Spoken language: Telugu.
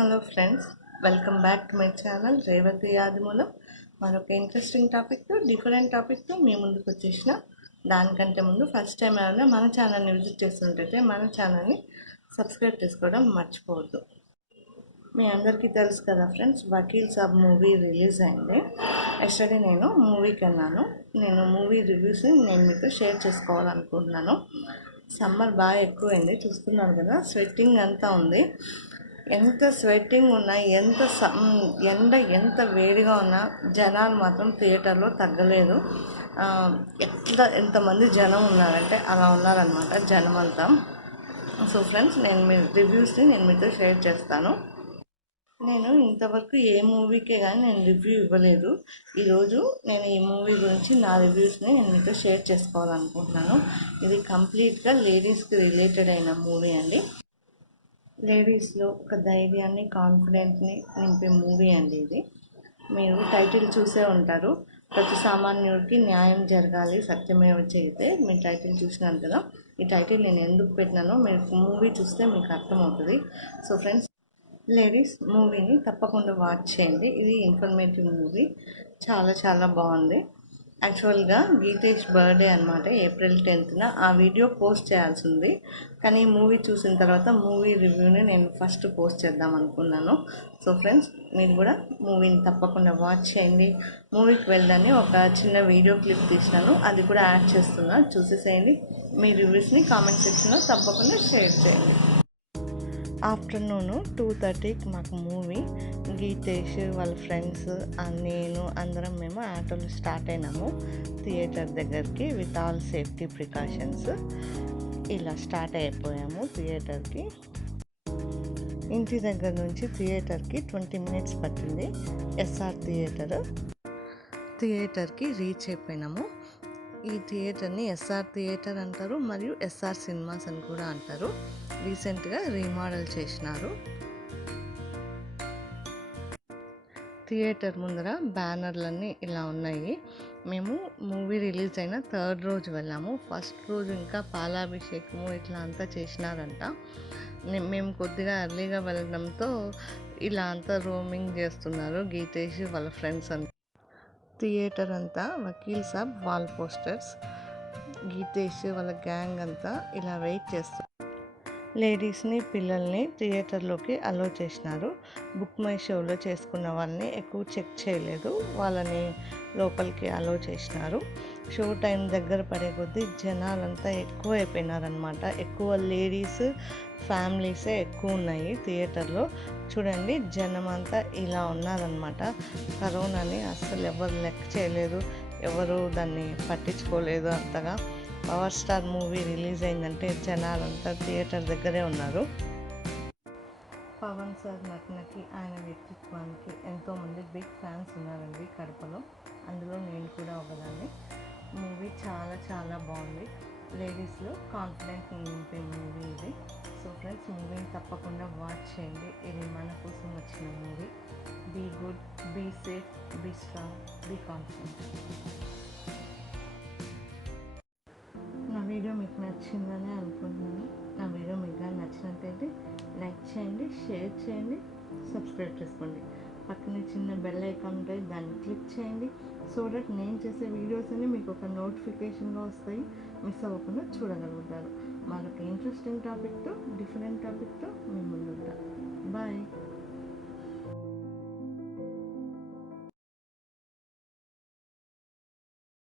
Hello friends welcome back to my channel Revathi Adimulam మరొక ఇంట్రెస్టింగ్ టాపిక్తో డిఫరెంట్ టాపిక్తో మీ ముందుకు వచ్చేసిన దానికంటే ముందు ఫస్ట్ టైం ఏమైనా మన ఛానల్ని విజిట్ చేస్తుంటే మన ఛానల్ని సబ్స్క్రైబ్ చేసుకోవడం మర్చిపోవద్దు. మీ అందరికీ తెలుసు కదా friends Vakeel Saab movie release అయింది. ఎస్టర్డే నేను మూవీకి వెళ్ళాను. నేను మూవీ రివ్యూస్ని నేను మీతో షేర్ చేసుకోవాలనుకుంటున్నాను. సమ్మర్ బాగా ఎక్కువైంది చూస్తున్నారు కదా. స్వెట్టింగ్ అంతా ఉంది. ఎంత స్వెట్టింగ్ ఉన్నా ఎంత సమ్ ఎండ ఎంత వేడిగా ఉన్నా జనాలు మాత్రం థియేటర్లో తగ్గలేదు. ఎంత ఎట్లా ఎంతమంది జనం ఉన్నారంటే అలా ఉన్నారనమాట జనం అంతా సో ఫ్రెండ్స్ నేను మీ రివ్యూస్ని నేను మీతో షేర్ చేస్తాను. నేను ఇంతవరకు ఏ మూవీకే కానీ నేను రివ్యూ ఇవ్వలేదు. ఈరోజు నేను ఈ మూవీ గురించి నా రివ్యూస్ని నేను మీతో షేర్ చేసుకోవాలనుకుంటున్నాను. ఇది కంప్లీట్గా లేడీస్కి రిలేటెడ్ అయిన మూవీ అండి. లేడీస్లో ఒక ధైర్యాన్ని కాన్ఫిడెంట్ని నింపే మూవీ అండి ఇది. మీరు టైటిల్ చూసే ఉంటారు. ప్రతి సామాన్యుడికి న్యాయం జరగాలి సత్యమేవ చేయితే మీ టైటిల్ చూసినారు కదా ఈ టైటిల్ నేను ఎందుకు పెట్టినానో మీరు మూవీ చూస్తే మీకు అర్థమవుతుంది. సో ఫ్రెండ్స్ లేడీస్ మూవీని తప్పకుండా వాచ్ చేయండి. ఇది ఇన్ఫర్మేటివ్ మూవీ. చాలా చాలా బాగుంది. యాక్చువల్గా గీతేష్ బర్త్డే అనమాట ఏప్రిల్ టెన్త్న. ఆ వీడియో పోస్ట్ చేయాల్సి ఉంది కానీ మూవీ చూసిన తర్వాత మూవీ రివ్యూని నేను ఫస్ట్ పోస్ట్ చేద్దాం అనుకున్నాను. సో ఫ్రెండ్స్ మీరు కూడా మూవీని తప్పకుండా వాచ్ చేయండి. మూవీకి వెళ్ళని ఒక చిన్న వీడియో క్లిప్ తీసినాను. అది కూడా యాడ్ చేస్తున్నా. చూసేసేయండి. మీ రివ్యూస్ని కామెంట్ సెక్షన్లో తప్పకుండా షేర్ చేయండి. ఆఫ్టర్నూన్ టూ థర్టీకి మాకు మూవీ. గీతేష్ వాళ్ళ ఫ్రెండ్స్ నేను అందరం మేము ఆటోలో స్టార్ట్ అయినాము. థియేటర్ దగ్గరికి విత్ ఆల్ సేఫ్టీ ప్రికాషన్స్. ఇలా స్టార్ట్ అయిపోయాము థియేటర్కి. ఇంటి దగ్గర నుంచి థియేటర్కి ట్వంటీ మినిట్స్ పట్టింది. SR theatre. థియేటర్కి రీచ్ అయిపోయినాము. ఈ థియేటర్ని ఎస్ఆర్ థియేటర్ అంటారు మరియు ఎస్ఆర్ సినిమాస్ అని కూడా అంటారు. రీసెంట్గా రీమోడల్ చేసినారు. థియేటర్ ముందర బ్యానర్లన్నీ ఇలా ఉన్నాయి. మేము మూవీ రిలీజ్ అయిన థర్డ్ రోజు వెళ్ళాము. ఫస్ట్ రోజు ఇంకా పాలాభిషేకము ఇట్లా అంతా చేసినారంట. మేము కొద్దిగా ఎర్లీగా వెళ్ళడంతో ఇలా అంతా రోమింగ్ చేస్తున్నారు గీతేష్ వాళ్ళ ఫ్రెండ్స్ అంతా. థియేటర్ అంతా వకీల్ సాబ్ వాల్ పోస్టర్స్ గీతేష్ వాళ్ళ గ్యాంగ్ అంతా ఇలా వెయిట్ చేస్తారు లేడీస్ని పిల్లల్ని థియేటర్లోకి అలో చేసినారు. బుక్ మై షోలో చేసుకున్న వాళ్ళని ఎక్కువ చెక్ చేయలేదు. వాళ్ళని లోపలికి అలో చేసినారు. షో టైం దగ్గర పడే కొద్దీ జనాలంతా ఎక్కువ అయిపోయినారనమాట ఎక్కువ లేడీస్ ఫ్యామిలీసే ఎక్కువ ఉన్నాయి థియేటర్లో. చూడండి జనం అంతా ఇలా ఉన్నారనమాట కరోనాని అస్సలు ఎవరు లెక్క చేయలేదు. ఎవరు దాన్ని పట్టించుకోలేదు అంతగా. పవర్ స్టార్ మూవీ రిలీజ్ అయిందంటే జనాలంతా థియేటర్ దగ్గరే ఉన్నారు. పవన్ సార్ నటనకి ఆయన వ్యక్తిత్వానికి ఎంతోమంది బిగ్ ఫ్యాన్స్ ఉన్నారండి కడపలో. అందులో నేను కూడా ఒకదాన్ని. మూవీ చాలా చాలా బాగుంది. లేడీస్లో కాన్ఫిడెంట్ నింపే మూవీ ఇది. సో ఫ్రెండ్స్ మూవీని తప్పకుండా వాచ్ చేయండి. ఇది మన కోసం వచ్చిన movie. Be good be safe be strong be confident నచ్చిందని అనుకుంటున్నాను. నా వీడియో మీకు కానీ నచ్చినట్టయితే లైక్ చేయండి షేర్ చేయండి సబ్స్క్రైబ్ చేసుకోండి. పక్కనే చిన్న బెల్ ఐకాన్ ఉంటుంది దాన్ని క్లిక్ చేయండి. సో దట్ నేను చేసే వీడియోస్ అన్ని మీకు ఒక నోటిఫికేషన్గా వస్తాయి. మిస్ అవ్వకుండా చూడగలుగుతారు. మరొక ఇంట్రెస్టింగ్ టాపిక్తో డిఫరెంట్ టాపిక్తో మేము ముందుంటాం. బాయ్